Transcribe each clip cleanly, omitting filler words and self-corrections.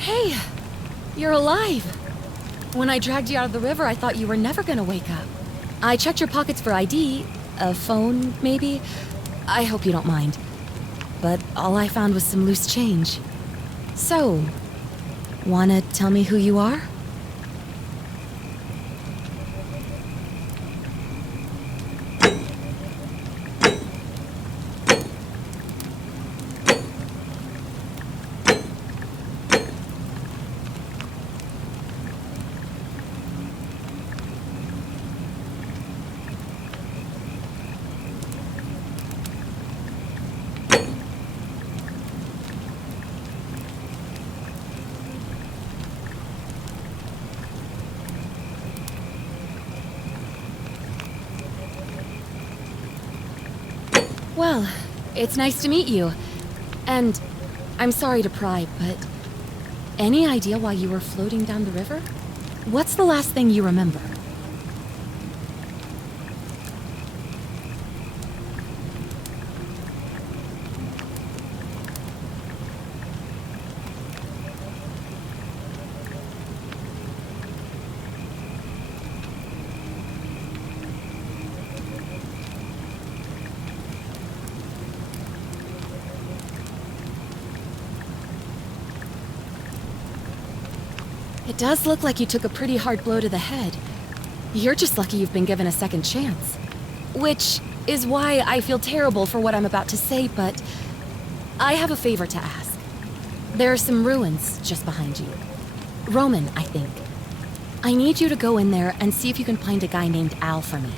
Hey, you're alive. When I dragged you out of the river, I thought you were never gonna wake up. I checked your pockets for ID, a phone, maybe. I hope you don't mind. But all I found was some loose change. So, wanna tell me who you are? Well, it's nice to meet you. And I'm sorry to pry, but any idea why you were floating down the river? What's the last thing you remember? It does look like you took a pretty hard blow to the head. You're just lucky you've been given a second chance. Which is why I feel terrible for what I'm about to say, but I have a favor to ask. There are some ruins just behind you. Roman, I think. I need you to go in there and see if you can find a guy named Al for me.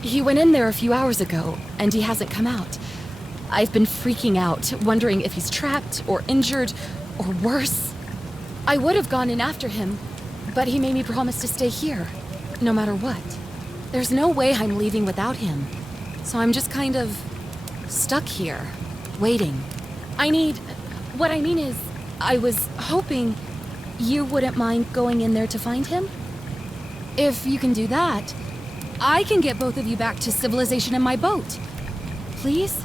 He went in there a few hours ago, and he hasn't come out. I've been freaking out, wondering if he's trapped or injured or worse. I would have gone in after him, but he made me promise to stay here, no matter what. There's no way I'm leaving without him, so I'm just kind of stuck here, waiting. What I mean is, I was hoping you wouldn't mind going in there to find him? If you can do that, I can get both of you back to civilization in my boat. Please?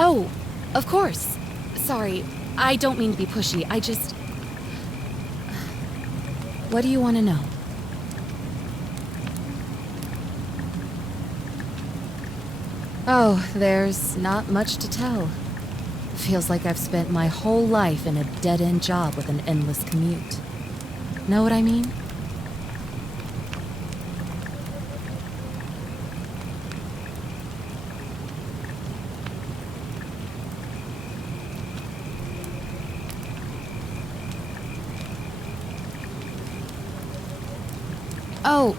Oh, of course. Sorry, I don't mean to be pushy. I just... What do you want to know? Oh, there's not much to tell. Feels like I've spent my whole life in a dead-end job with an endless commute. Know what I mean? Oh,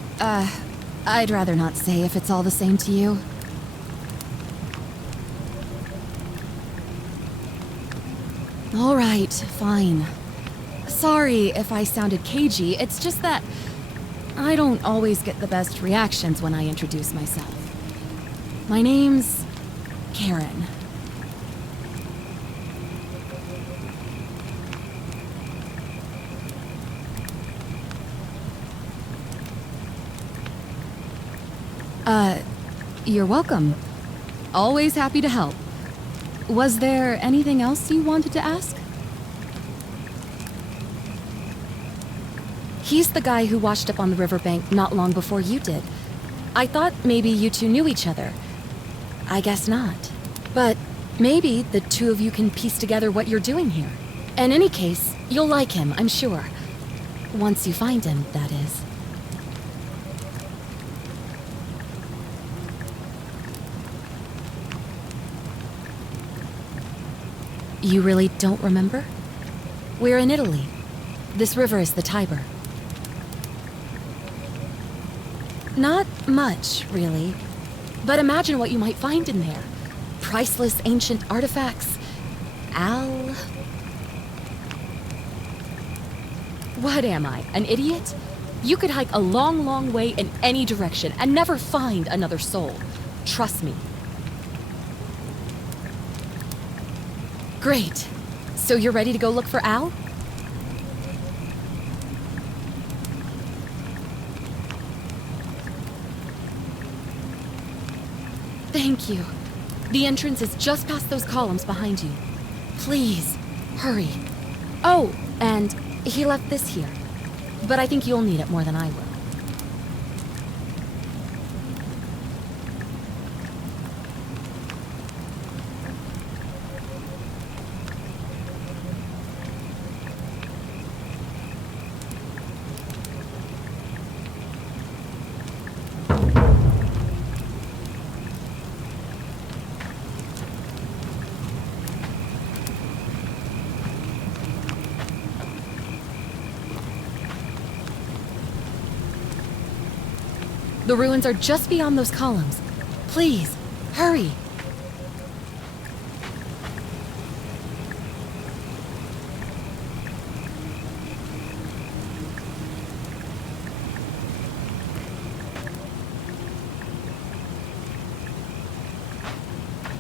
I'd rather not say if it's all the same to you. All right, fine. Sorry if I sounded cagey, it's just that I don't always get the best reactions when I introduce myself. My name's Karen. You're welcome. Always happy to help. Was there anything else you wanted to ask? He's the guy who washed up on the riverbank not long before you did. I thought maybe you two knew each other. I guess not. But maybe the two of you can piece together what you're doing here. In any case, you'll like him, I'm sure. Once you find him, that is. You really don't remember? We're in Italy. This river is the Tiber. Not much, really. But imagine what you might find in there. Priceless ancient artifacts. Al... What am I, an idiot? You could hike a long, long way in any direction and never find another soul. Trust me. Great. So you're ready to go look for Al? Thank you. The entrance is just past those columns behind you. Please, hurry. Oh, and he left this here. But I think you'll need it more than I will. The ruins are just beyond those columns. Please, hurry.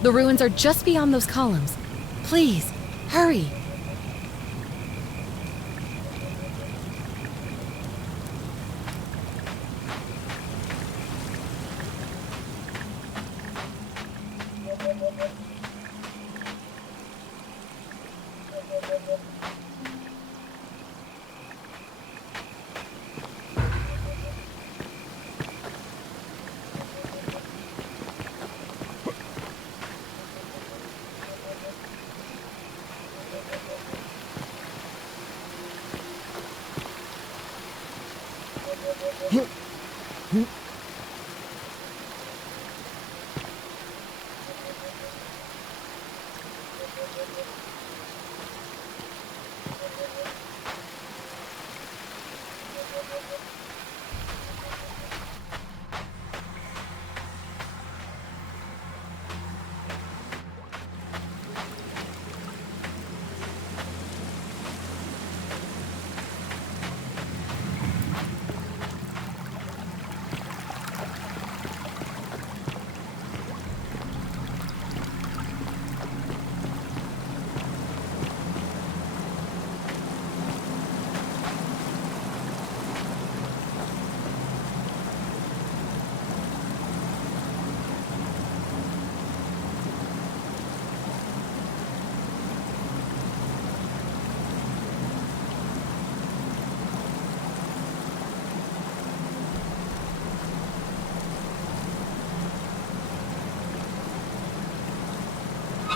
The ruins are just beyond those columns. Please, hurry.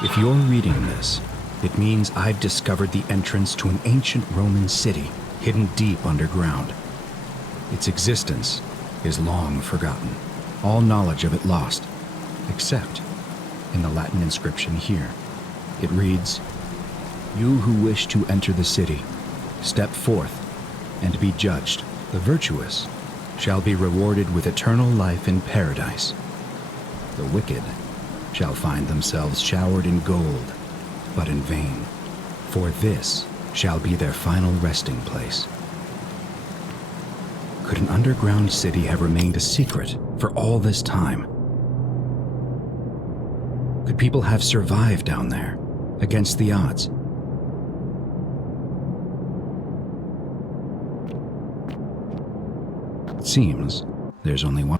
If you're reading this, it means I've discovered the entrance to an ancient Roman city hidden deep underground. Its existence is long forgotten, all knowledge of it lost, except in the Latin inscription here. It reads, "You who wish to enter the city, step forth and be judged. The virtuous shall be rewarded with eternal life in paradise. The wicked shall find themselves showered in gold, but in vain, for this shall be their final resting place." Could an underground city have remained a secret for all this time? Could people have survived down there, against the odds? It seems there's only one.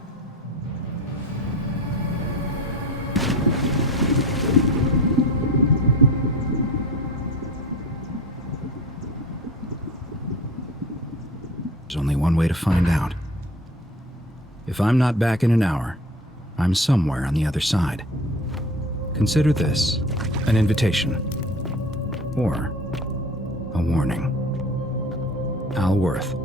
There's only one way to find out. If I'm not back in an hour, I'm somewhere on the other side. Consider this an invitation, or a warning. Al Worth.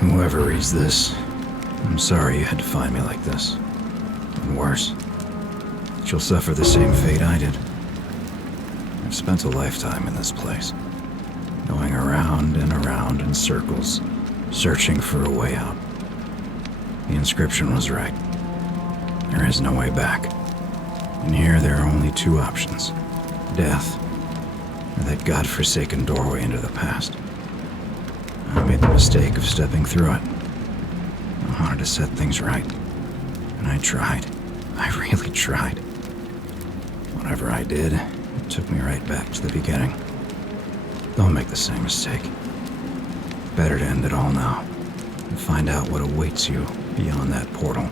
Whoever reads this, I'm sorry you had to find me like this. And worse, that you'll suffer the same fate I did. I've spent a lifetime in this place, going around and around in circles, searching for a way out. The inscription was right. There is no way back. And here there are only two options: death, or that godforsaken doorway into the past. I made the mistake of stepping through it. I wanted to set things right. And I tried. I really tried. Whatever I did, it took me right back to the beginning. Don't make the same mistake. Better to end it all now and find out what awaits you beyond that portal.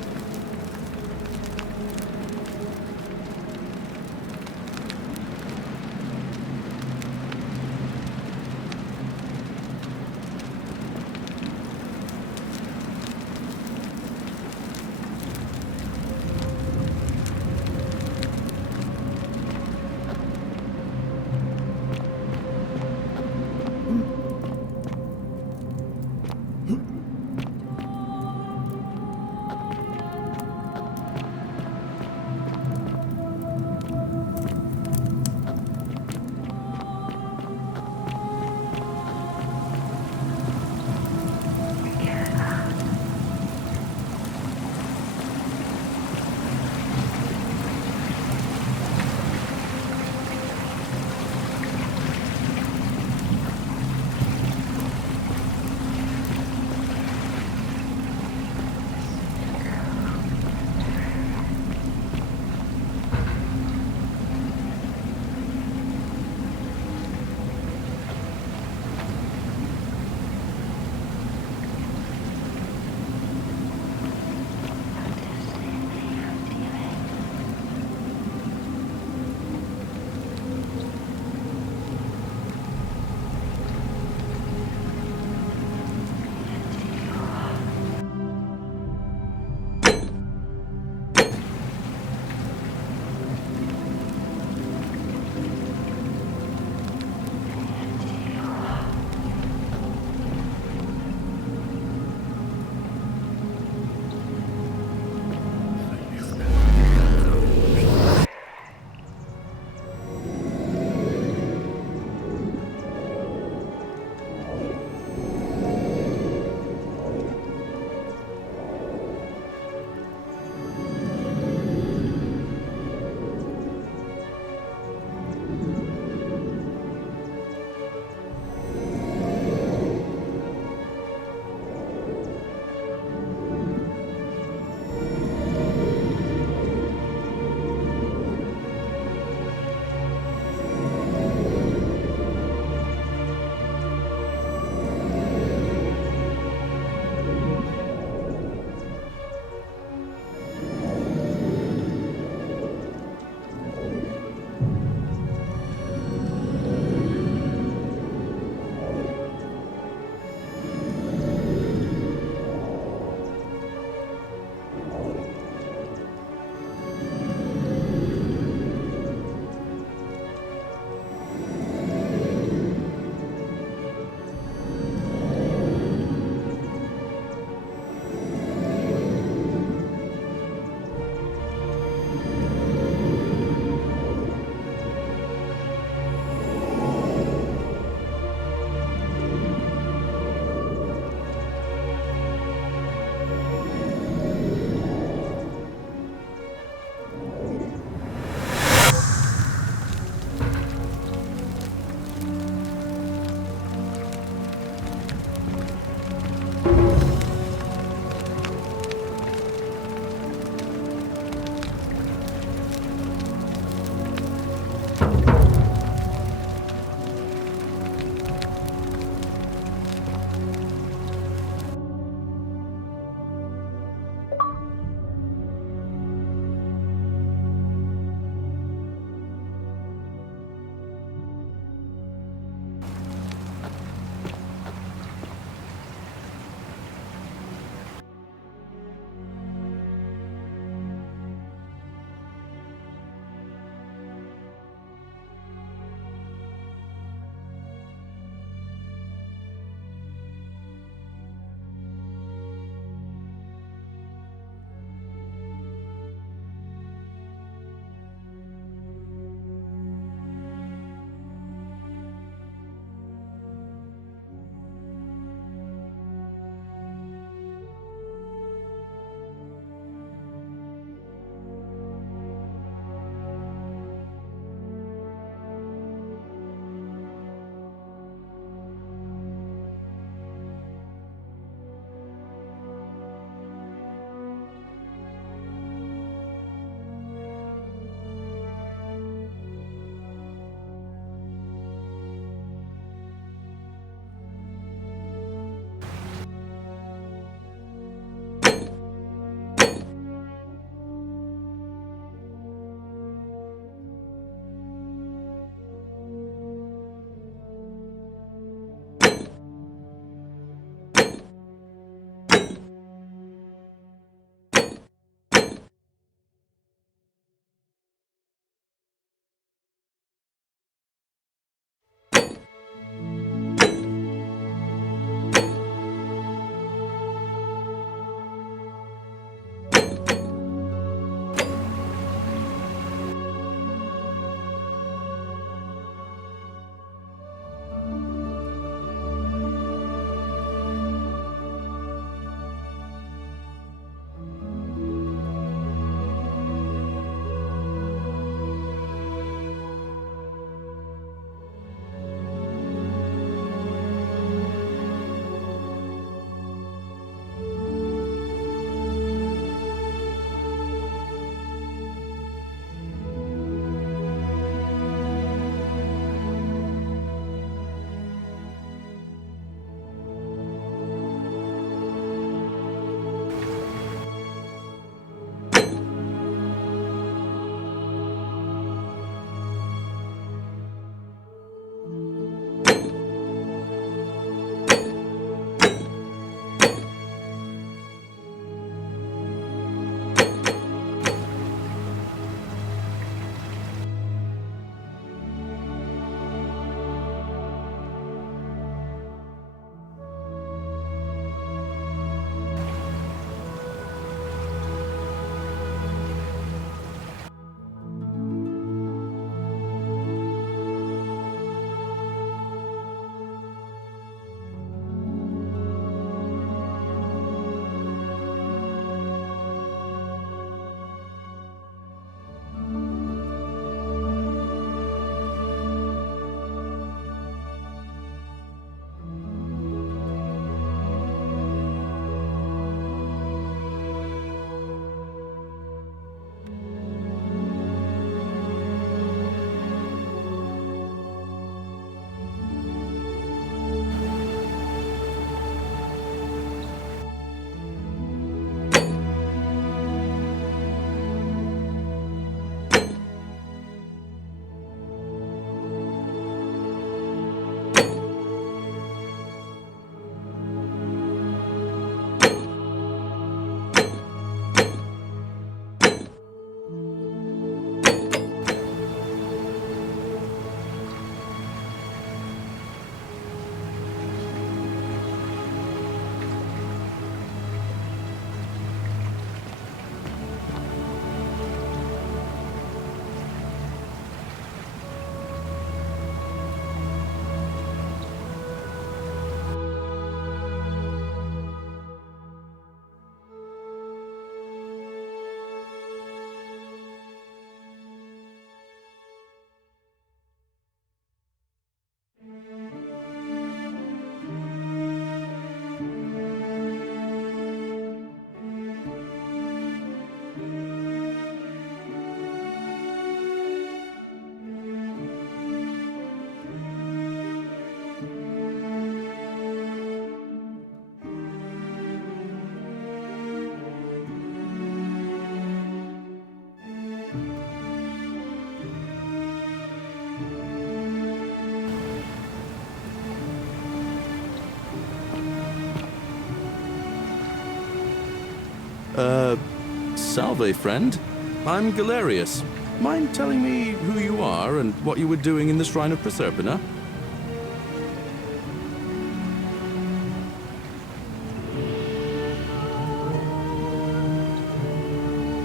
Salve, friend. I'm Galerius. Mind telling me who you are and what you were doing in the Shrine of Proserpina?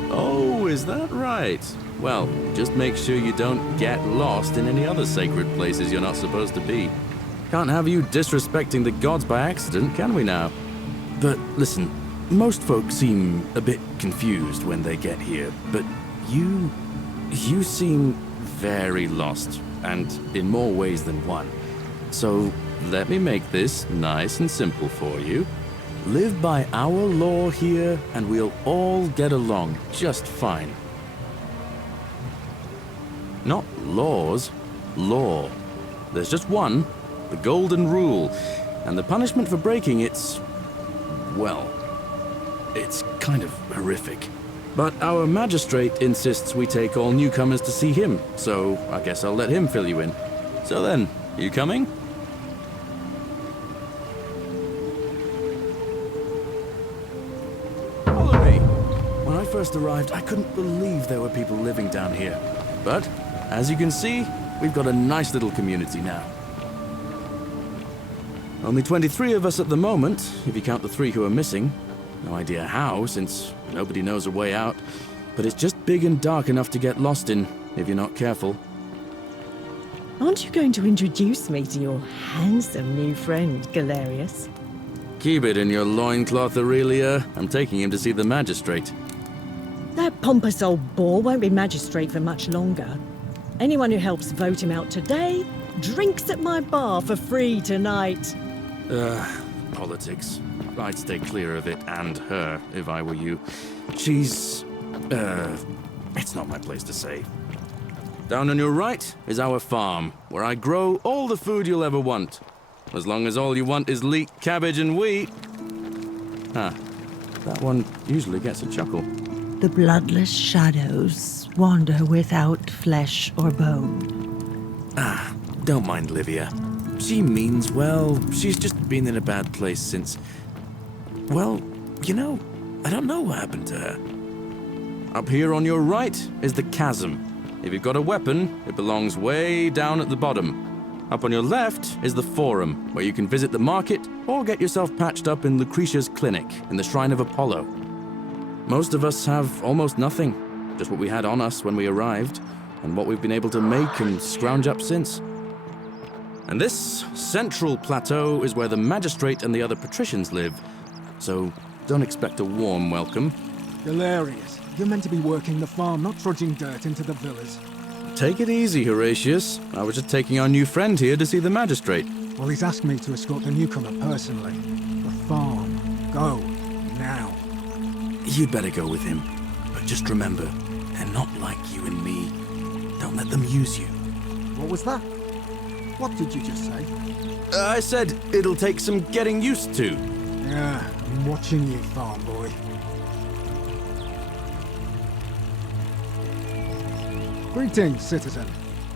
Oh, is that right? Well, just make sure you don't get lost in any other sacred places you're not supposed to be. Can't have you disrespecting the gods by accident, can we now? But listen, most folks seem a bit confused when they get here, but you seem very lost, and in more ways than one. So let me make this nice and simple for you. Live by our law here, and we'll all get along just fine. Not laws, law. There's just one, the Golden Rule, and the punishment for breaking it's, well, it's kind of horrific. But our magistrate insists we take all newcomers to see him, so I guess I'll let him fill you in. So then, you coming? Follow me. When I first arrived, I couldn't believe there were people living down here. But, as you can see, we've got a nice little community now. Only 23 of us at the moment, if you count the 3 who are missing. No idea how, since nobody knows a way out. But it's just big and dark enough to get lost in, if you're not careful. Aren't you going to introduce me to your handsome new friend, Galerius? Keep it in your loincloth, Aurelia. I'm taking him to see the magistrate. That pompous old bore won't be magistrate for much longer. Anyone who helps vote him out today drinks at my bar for free tonight. Politics. I'd stay clear of it and her if I were you. She's... it's not my place to say. Down on your right is our farm, where I grow all the food you'll ever want. As long as all you want is leek, cabbage, and wheat. That one usually gets a chuckle. The bloodless shadows wander without flesh or bone. Don't mind Livia. She means well. She's just been in a bad place since... Well, you know, I don't know what happened to her. Up here on your right is the chasm. If you've got a weapon, it belongs way down at the bottom. Up on your left is the forum, where you can visit the market or get yourself patched up in Lucretia's clinic in the Shrine of Apollo. Most of us have almost nothing, just what we had on us when we arrived, and what we've been able to make and scrounge up since. And this central plateau is where the magistrate and the other patricians live, so don't expect a warm welcome. Galerius, you're meant to be working the farm, not trudging dirt into the villas. Take it easy, Horatius. I was just taking our new friend here to see the magistrate. Well, he's asked me to escort the newcomer personally. The farm. Go. Now. You'd better go with him. But just remember, they're not like you and me. Don't let them use you. What was that? What did you just say? I said it'll take some getting used to. Yeah, I'm watching you, farm boy. Greetings, citizen.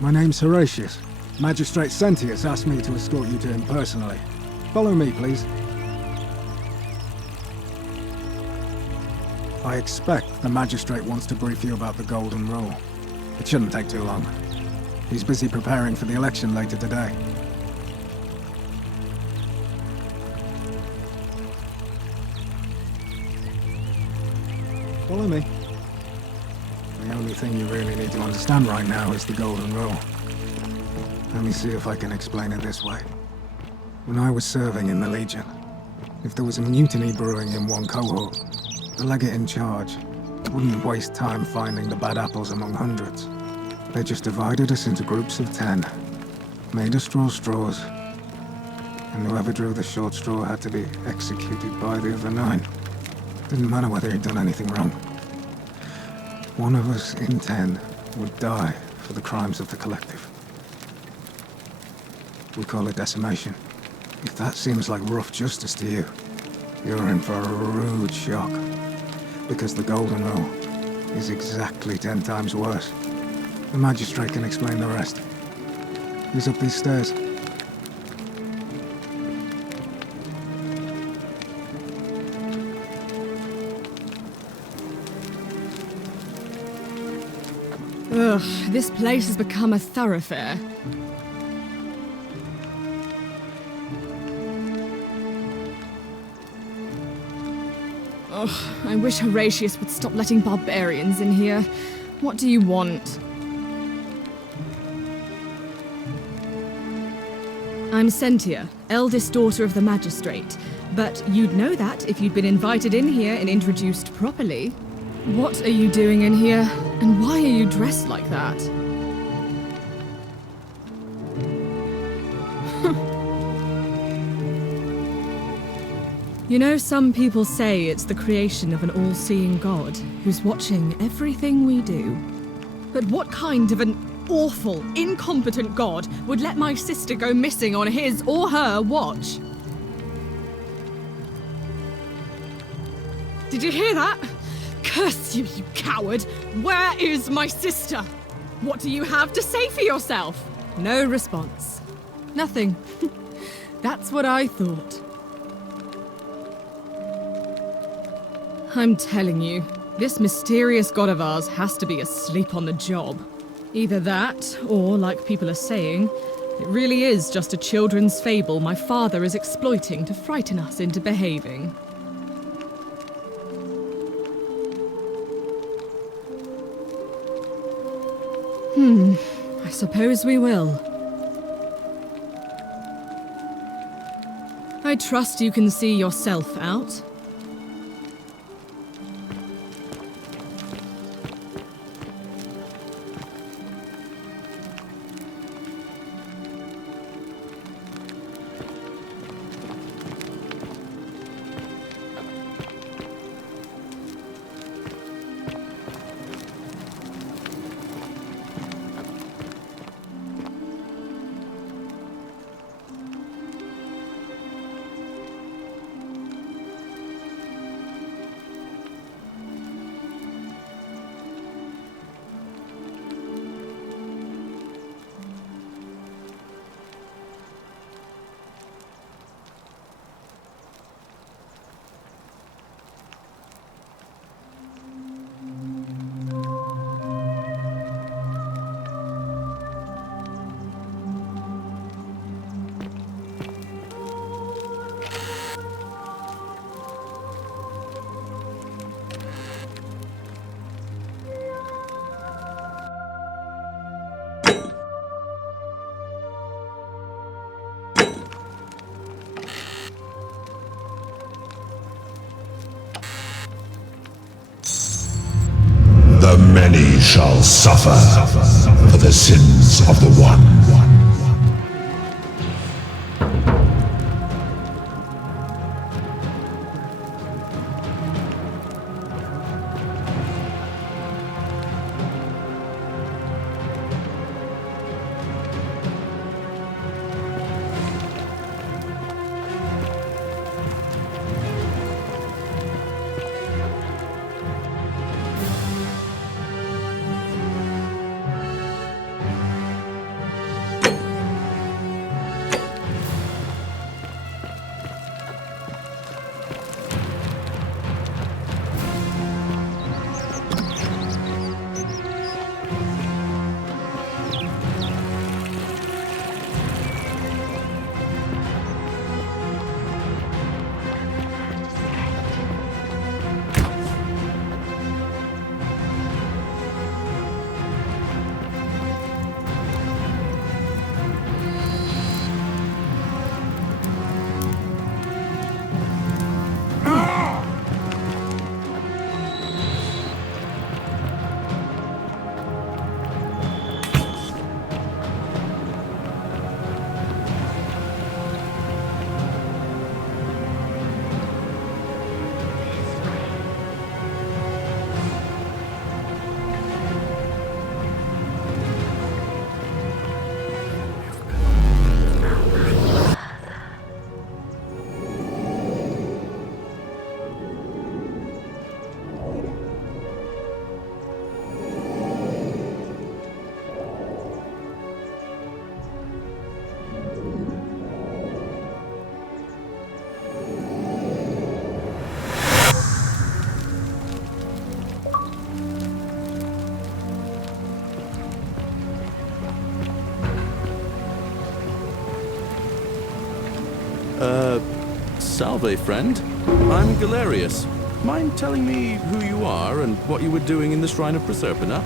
My name's Horatius. Magistrate Sentius asked me to escort you to him personally. Follow me, please. I expect the magistrate wants to brief you about the Golden Rule. It shouldn't take too long. He's busy preparing for the election later today. Follow me. The only thing you really need to understand right now is the Golden Rule. Let me see if I can explain it this way. When I was serving in the Legion, if there was a mutiny brewing in one cohort, the legate in charge wouldn't waste time finding the bad apples among hundreds. They just divided us into groups of 10, made us draw straws, and whoever drew the short straw had to be executed by the other 9. Didn't matter whether he'd done anything wrong. One of us in 10 would die for the crimes of the collective. We call it decimation. If that seems like rough justice to you, you're in for a rude shock. Because the Golden Rule is exactly 10 times worse. The magistrate can explain the rest. He's up these stairs. Ugh, this place has become a thoroughfare. Ugh, I wish Horatius would stop letting barbarians in here. What do you want? I'm Sentia, eldest daughter of the magistrate. But you'd know that if you'd been invited in here and introduced properly. What are you doing in here? And why are you dressed like that? You know, some people say it's the creation of an all-seeing God who's watching everything we do. But what kind of an awful, incompetent God would let my sister go missing on his or her watch? Did you hear that? Curse you, you coward! Where is my sister? What do you have to say for yourself? No response. Nothing. That's what I thought. I'm telling you, this mysterious god of ours has to be asleep on the job. Either that, or, like people are saying, it really is just a children's fable my father is exploiting to frighten us into behaving. I suppose we will. I trust you can see yourself out. The many shall suffer for the sins of the one. Salve, friend. I'm Galerius. Mind telling me who you are and what you were doing in the Shrine of Proserpina?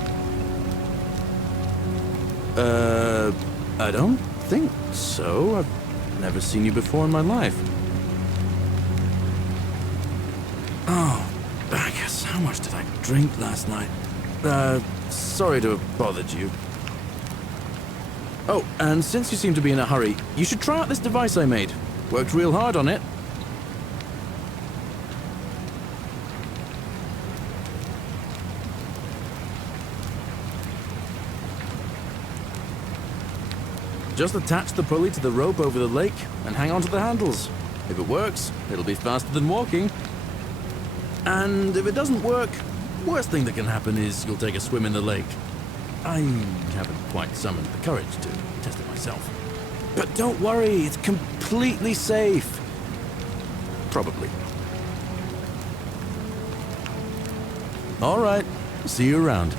I don't think so. I've never seen you before in my life. Oh, Bacchus, how much did I drink last night? Sorry to have bothered you. Oh, and since you seem to be in a hurry, you should try out this device I made. Worked real hard on it. Just attach the pulley to the rope over the lake and hang on to the handles. If it works, it'll be faster than walking. And if it doesn't work, worst thing that can happen is you'll take a swim in the lake. I haven't quite summoned the courage to test it myself. But don't worry, it's completely safe. Probably. All right, see you around.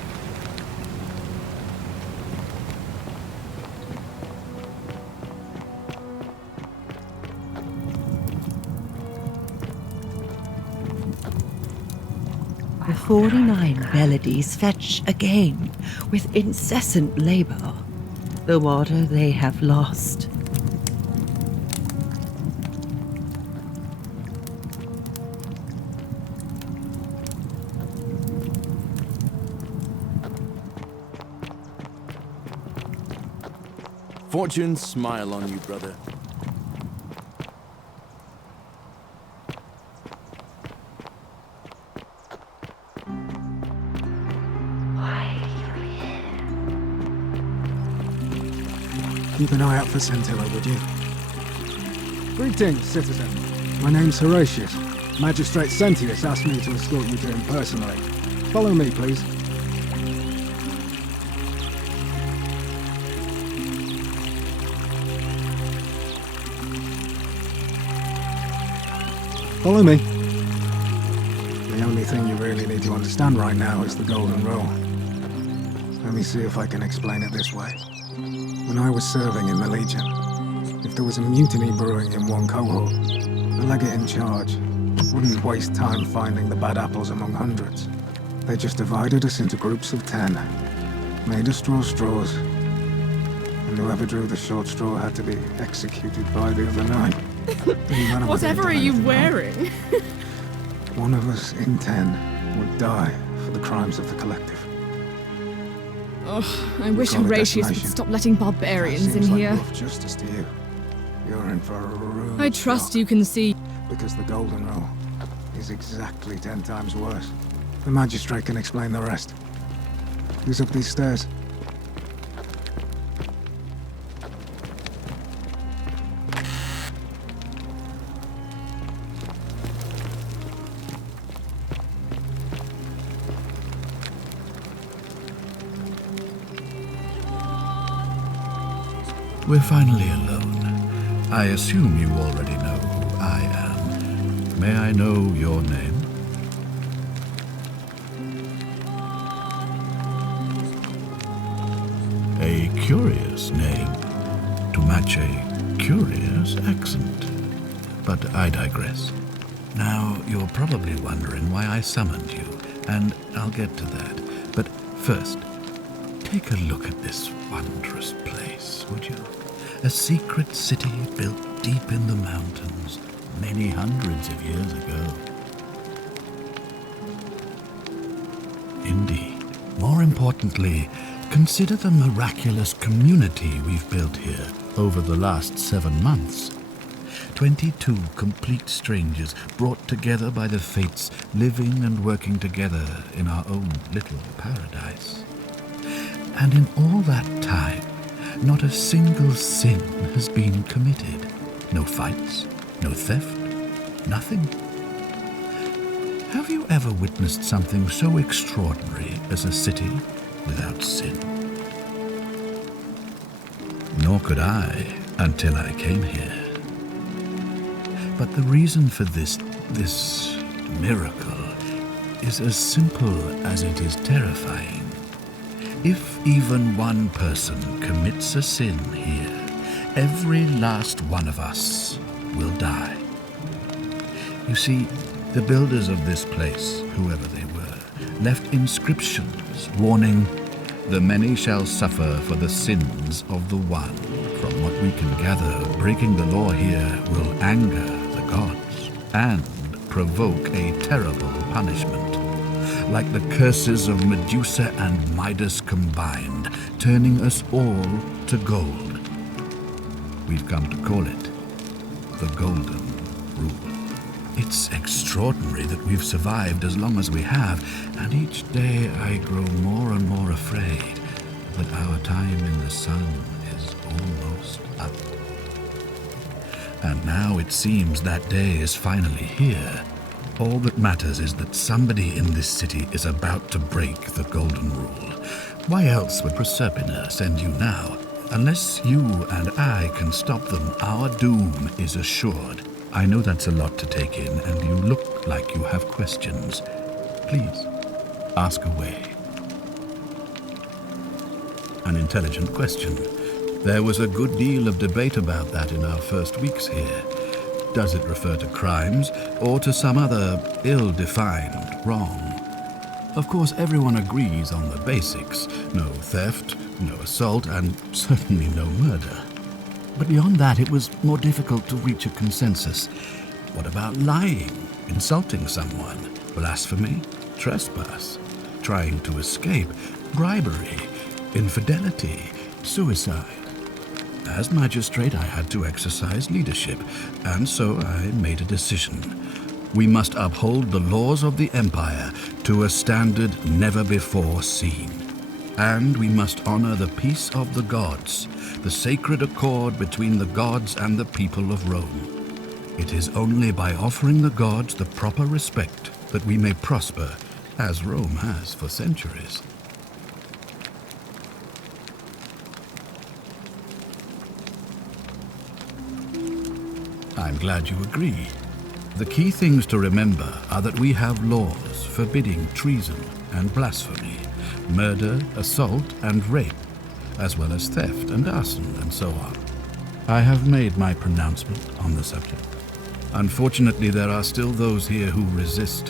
The 49 melodies fetch again with incessant labor the water they have lost. Fortune smile on you, brother. Keep an eye out for Scintilla, would you? Greetings, citizen. My name's Horatius. Magistrate Sentius asked me to escort you to him personally. Follow me, please. Follow me. The only thing you really need to understand right now is the Golden Rule. Let me see if I can explain it this way. When I was serving in the Legion, if there was a mutiny brewing in one cohort, the legate in charge wouldn't waste time finding the bad apples among hundreds. They just divided us into groups of 10, made us draw straws, and whoever drew the short straw had to be executed by the other 9. Whatever are you wearing? One of us in 10 would die for the crimes of the collective. Oh, I wish Call it Horatius would detonation. stop letting barbarians That in seems like here. rough justice to you. You're in for a rude I trust shock, you can see. because the Golden Rule is exactly 10 times worse. The magistrate can explain the rest. Who's up these stairs? We're finally alone. I assume you already know who I am. May I know your name? A curious name to match a curious accent. But I digress. Now, you're probably wondering why I summoned you, and I'll get to that. But first, take a look at this wondrous place, would you? A secret city built deep in the mountains many hundreds of years ago. Indeed. More importantly, consider the miraculous community we've built here over the last 7 months. 22 complete strangers brought together by the fates, living and working together in our own little paradise. And in all that time, not a single sin has been committed. No fights, no theft, nothing. Have you ever witnessed something so extraordinary as a city without sin? Nor could I until I came here. But the reason for this miracle is as simple as it is terrifying. If even one person commits a sin here, every last one of us will die. You see, the builders of this place, whoever they were, left inscriptions warning, "The many shall suffer for the sins of the one." From what we can gather, breaking the law here will anger the gods and provoke a terrible punishment, like the curses of Medusa and Midas combined, turning us all to gold. We've come to call it the Golden Rule. It's extraordinary that we've survived as long as we have, and each day I grow more and more afraid that our time in the sun is almost up. And now it seems that day is finally here. All that matters is that somebody in this city is about to break the Golden Rule. Why else would Proserpina send you now? Unless you and I can stop them, our doom is assured. I know that's a lot to take in, and you look like you have questions. Please, ask away. An intelligent question. There was a good deal of debate about that in our first weeks here. Does it refer to crimes, or to some other ill-defined wrong? Of course, everyone agrees on the basics. No theft, no assault, and certainly no murder. But beyond that, it was more difficult to reach a consensus. What about lying, insulting someone, blasphemy, trespass, trying to escape, bribery, infidelity, suicide? As magistrate, I had to exercise leadership, and so I made a decision. We must uphold the laws of the Empire to a standard never before seen. And we must honor the peace of the gods, the sacred accord between the gods and the people of Rome. It is only by offering the gods the proper respect that we may prosper, as Rome has for centuries. I'm glad you agree. The key things to remember are that we have laws forbidding treason and blasphemy, murder, assault, and rape, as well as theft and arson and so on. I have made my pronouncement on the subject. Unfortunately, there are still those here who resist,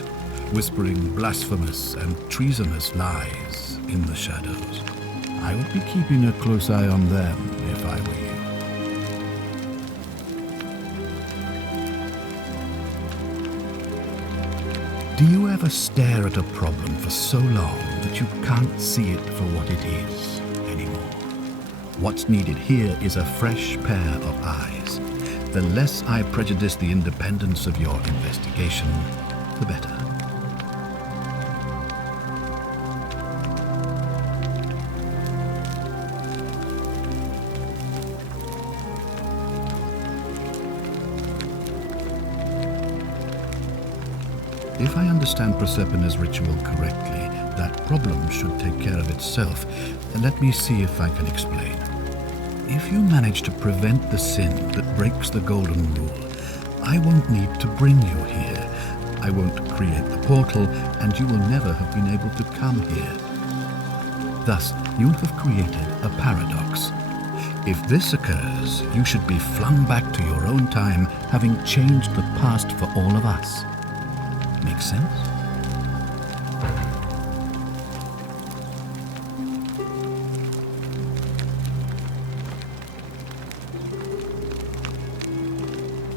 whispering blasphemous and treasonous lies in the shadows. I would be keeping a close eye on them if I were you. Do you ever stare at a problem for so long that you can't see it for what it is anymore? What's needed here is a fresh pair of eyes. The less I prejudice the independence of your investigation, the better. If I understand Proserpina's ritual correctly, that problem should take care of itself. Let me see if I can explain. If you manage to prevent the sin that breaks the Golden Rule, I won't need to bring you here. I won't create the portal, and you will never have been able to come here. Thus, you'll have created a paradox. If this occurs, you should be flung back to your own time, having changed the past for all of us. Make sense?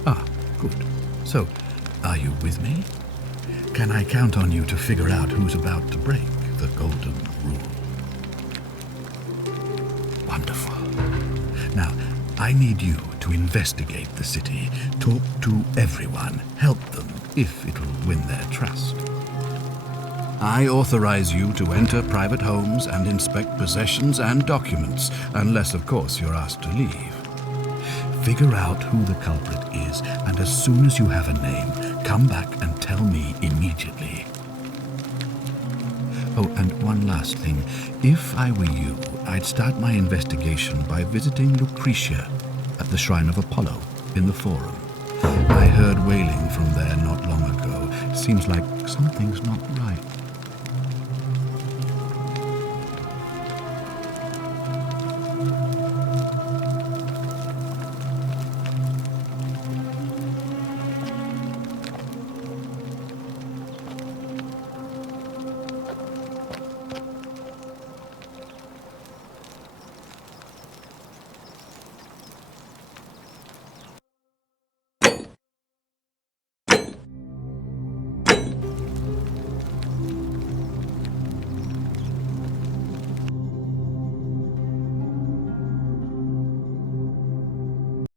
Ah, good. So, are you with me? Can I count on you to figure out who's about to break the Golden Rule? Wonderful. Now, I need you to investigate the city, talk to everyone, help them if it'll win their trust. I authorize you to enter private homes and inspect possessions and documents, unless, of course, you're asked to leave. Figure out who the culprit is, and as soon as you have a name, come back and tell me immediately. Oh, and one last thing. If I were you, I'd start my investigation by visiting Lucretia at the Shrine of Apollo in the Forum. I heard wailing from there not long ago. Seems like something's not right.